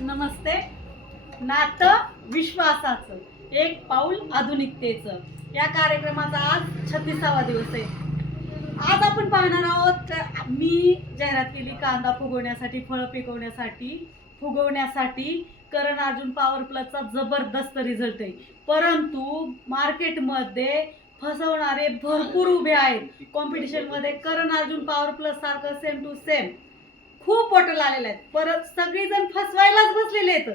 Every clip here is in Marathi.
नमस्ते. नातं विश्वासाचं एक पाऊल आधुनिकतेचं या कार्यक्रमाचा आज 36वा दिवस आहे. आज आपण पाहणार आहोत मी जाहिरात केली कांदा फुगवण्यासाठी, फळं पिकवण्यासाठी, फुगवण्यासाठी करण अर्जुन पॉवर प्लसचा जबरदस्त रिझल्ट आहे. परंतु मार्केटमध्ये फसवणारे भरपूर उभे आहेत. कॉम्पिटिशनमध्ये करण अर्जुन पॉवर प्लस सारखं सेम टू सेम खूप बॉटल आलेले आहेत. परत सगळेजण फसवायलाच बसलेले आहेत.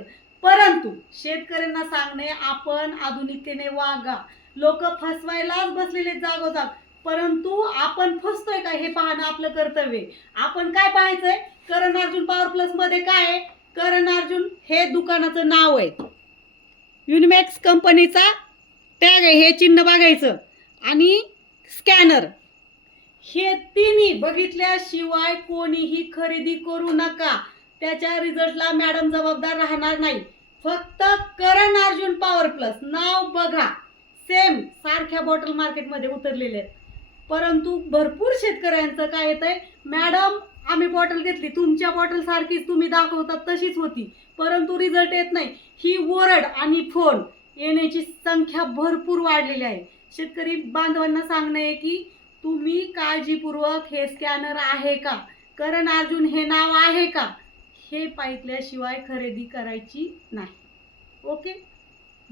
परंतु शेतकऱ्यांना सांगणे, आपण आधुनिकतेने वागा. लोक फसवायलाच बसलेले जागोजाग, परंतु आपण फसतोय का हे पाहणं आपलं कर्तव्य. आपण काय पाहायचंय, करण अर्जुन पॉवर प्लस मध्ये काय आहे. करण अर्जुन हे दुकानाचं नाव आहे, युनिमॅक्स कंपनीचा टॅग आहे, हे चिन्ह बघायचं आणि स्कॅनर, हे तिन्ही बघितल्याशिवाय कोणीही खरेदी करू नका. त्याच्या रिझल्टला मॅडम जबाबदार राहणार नाही. फक्त करण अर्जुन पॉवर प्लस नाव बघा, सेम सारख्या बॉटल मार्केटमध्ये उतरलेले आहेत. परंतु भरपूर शेतकऱ्यांचं काय येतंय, मॅडम आम्ही बॉटल घेतली, तुमच्या बॉटल सारखीच तुम्ही दाखवतात तशीच होती, परंतु रिझल्ट येत नाही. ही ओरड आणि फोन येण्याची संख्या भरपूर वाढलेली आहे. शेतकरी बांधवांना सांगणं आहे की तुम्ही काळजीपूर्वक हे स्कॅनर आहे का, करण अर्जुन हे नाव आहे का, हे पाहिल्याशिवाय खरेदी करायची नाही. ओके.